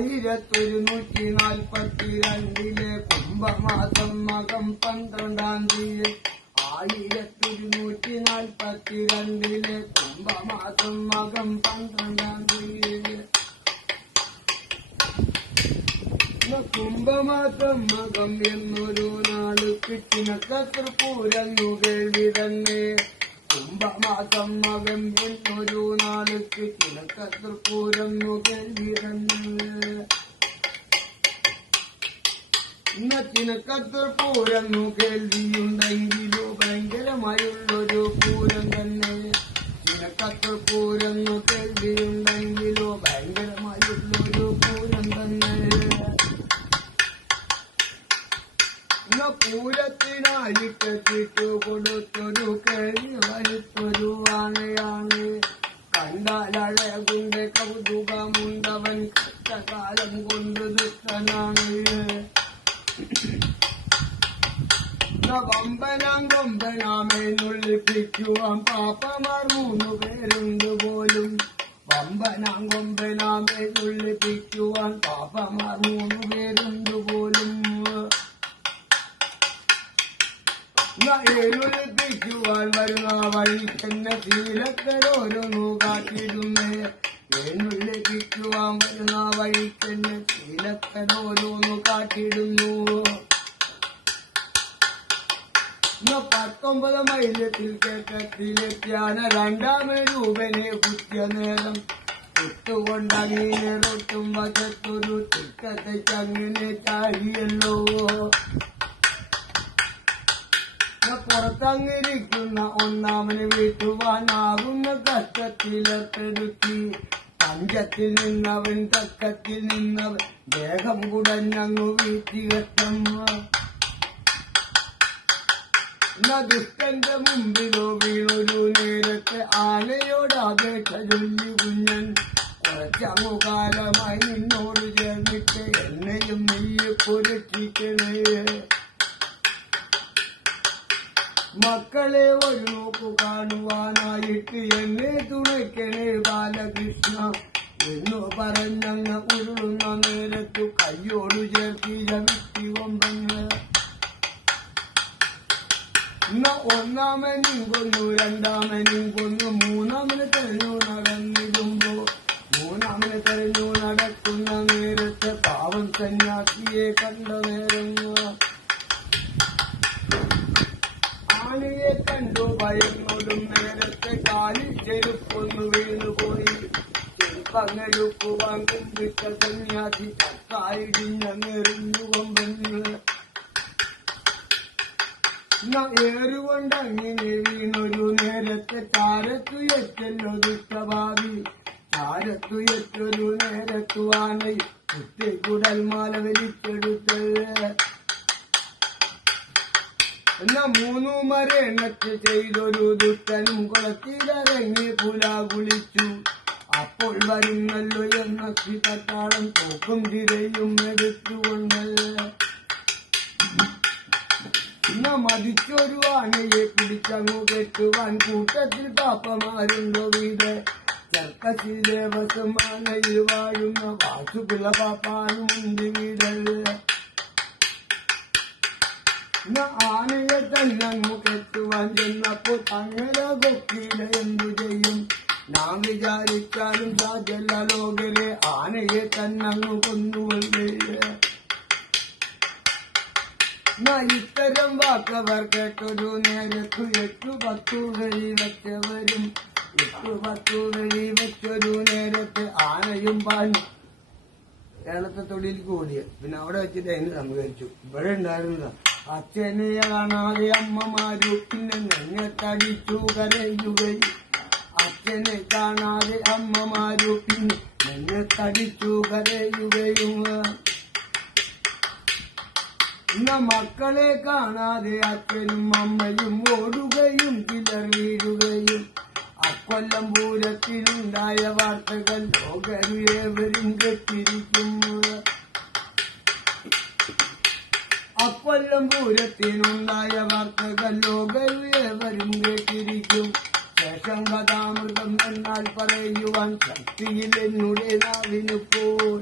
1142 കുംഭമാസം മകം 12-ാം തീയതി 1142 കുംഭമാസം മകം 12-ാം തീയതി കുംഭമാസം മകം എന്നൊരു നാള് കിട്ടിനക്കത്തൃപ്പൂരന്നു കേൾവി തന്നെ കുംഭമാസം മകം എന്നൊരു നാള് കിട്ടിനക്കത്തൃപ്പൂരന്നു കേൾവി തന്നെ ചിനക്കത്തൃപ്പൂരന്നു കേൾവിയുണ്ടെങ്കിലോ ഭയങ്കരമായുള്ളൊരു പൂരം തന്നെ ചിനക്കത്തൃപ്പൂരന്നു കേൾവിയുണ്ടെങ്കിലോ ഭയങ്കരമായുള്ളൊരു പൂരം തന്നെ പൂരത്തിനായിട്ടിട്ടു കൊടുത്തൊരു കേൾവി വരുത്തൊരു ആനയാണ് കണ്ടാലഴകുണ്ട് കൗതുകമുണ്ടവൻ കഷ്ടകാലം കൊണ്ട് ദുഷ്ടനാണ് വമ്പനാം കൊമ്പനാമേനുള്ളിപ്പിക്കുവാൻ പാപ്പമാർ 3 പേരുണ്ട് പോലും വമ്പനാം കൊമ്പനാമേനുള്ളിപ്പിക്കുവാൻ പാപ്പമാർ 3 പേരുണ്ട് പോലും ഏനുള്ളിപ്പിക്കുവാൻ വരുന്ന വഴി തന്നെ ശീലക്കരോരൊന്നു കാട്ടിടുന്നേ ഏനുള്ളിപ്പിക്കുവാൻ വരുന്ന വഴി തന്നെ ശീലക്കരോരൊന്നു കാട്ടിടുന്നു 19 മൈലത്തിൽ കേട്ടത്തിലെത്തിയാന 2ാം രൂപനെ കുത്തിയ നേരം കുത്തുകൊണ്ടങ്ങനെ റൊട്ടും വശത്തൊരു തിക്കത്തേക്കങ്ങനെ ചാരിയല്ലോ പുറത്തങ്ങിരിക്കുന്ന 1ാമന് വീട്ടുവാനാകുന്ന കഷ്ടത്തിലേർപ്പെടുത്തി പഞ്ചത്തിൽ നിന്നവൻ തക്കത്തിൽ നിന്നവൻ ദേഹം കുടഞ്ഞങ്ങു വീട്ടിലെത്തം ദുഷ്ടന്റെ മുമ്പിലോ വീണൊരു നേരത്തെ ആനയോട് അപേക്ഷ ചൊല്ലി കുഞ്ഞൻ കുറച്ചങ്ങു കാലമായി നിന്നോട് ചേർന്നിട്ട് എന്നെയും നെയ്യ് പൊരട്ടിക്കണേ മക്കളെ ഒരു നോക്കു കാണുവാനായിട്ട് എന്നെ തുണയ്ക്കണേ ബാലകൃഷ്ണ എന്നു പറഞ്ഞങ്ങ് ഉരുളുന്ന നേരത്തു കയ്യോടു ചേർത്തി ജപിത്തി കൊമ്പങ്ങ് 1ാമനും കൊന്നു 2ാമനും കൊന്നു 3ാമന് തെരഞ്ഞു നടന്നിടുമ്പോ 3ാമന് തെരഞ്ഞു നടക്കുന്ന നേരത്തെ പാവം സന്യാസിയെ കണ്ട നേരം ആനയെ കണ്ടു ഭയന്നോടും നേരത്തെ കാലിൽ ചെരുപ്പൊന്നു വീണുപോയി ചെരുപ്പങ്ങെടുക്കുവാൻ കുമ്പിച്ച സന്യാസി കക്കായിടിഞ്ഞെറിഞ്ഞു കൊമ്പന്ന് ഏറുകൊണ്ടങ്ങനെ വീണൊരു നേരത്തെ ചാരത്തുയറ്റല്ലോ ദുഷ്ടഭാവി ചാരത്തുയറ്റൊരു നേരത്തു ആനൈ കുത്തിക്കുടൽമാല വലിച്ചെടുത്തത് 3 മരണത്ത് ചെയ്തൊരു ദുഷ്ടനും കുളത്തിലിറങ്ങി പുലാ കുളിച്ചു അപ്പോൾ വരുന്നല്ലോ എന്ന പട്ടാളം തോക്കും തിരയും എടുത്തുകൊണ്ട് മതിച്ചൊരു ആനയെ പിടിച്ചങ്ങു കെട്ടുവാൻ കൂട്ടത്തിൽ പാപ്പമാരുണ്ടോ വീട് ചർക്കശി ദേവസ്വം ആനയിൽ വാഴുന്ന വാസുപിള്ള പാപ്പാനുമുണ്ട് വീടല് ആനയെ തന്നങ്ങു കെട്ടുവാൻ ചെന്നപ്പോ തങ്ങളെ കൊക്കിയില എന്തു ചെയ്യും നാം വിചാരിച്ചാലും സാധ്യല്ല ലോകരെ ആനയെ തന്നങ്ങു കൊന്നുകൊള്ളേ ഇത്തരം വാക്കവർ കേട്ടൊരു നേരത്തു 8-10 വെളി വെച്ചവരും 8-10 വെളി വെച്ചൊരു നേരത്തെ ആനയും പാഞ്ഞു കേരളത്തെ തൊടിയിലേക്ക് ഓടിയ പിന്നെ അവിടെ വെച്ചിട്ട് അതിന് സംഭവിച്ചു ഇവിടെ ഉണ്ടായിരുന്ന അച്ഛനെ കാണാതെ അമ്മമാരു പിന്നെ നെഞ്ഞത്തടിച്ചു കരയുകയും അച്ഛനെ കാണാതെ അമ്മമാരു പിന്നെ നെഞ്ഞത്തടിച്ചു കരയുകയും മക്കളെ കാണാതെ അച്ഛനും അമ്മയും ഓടുകയും ചിലർ വീഴുകയും അക്കൊല്ലം പൂരത്തിനുണ്ടായ വാർത്തകൾ ലോകരുവരും കേട്ടിരിക്കുന്നു അക്കൊല്ലം പൂരത്തിനുണ്ടായ വാർത്തകൾ ലോകരുവരും കേട്ടിരിക്കും ശേഷം കഥാമൃതം എന്നാൽ പറയുവാൻ ശക്തിയിൽ എന്നുടെ നാവിനുപ്പോൾ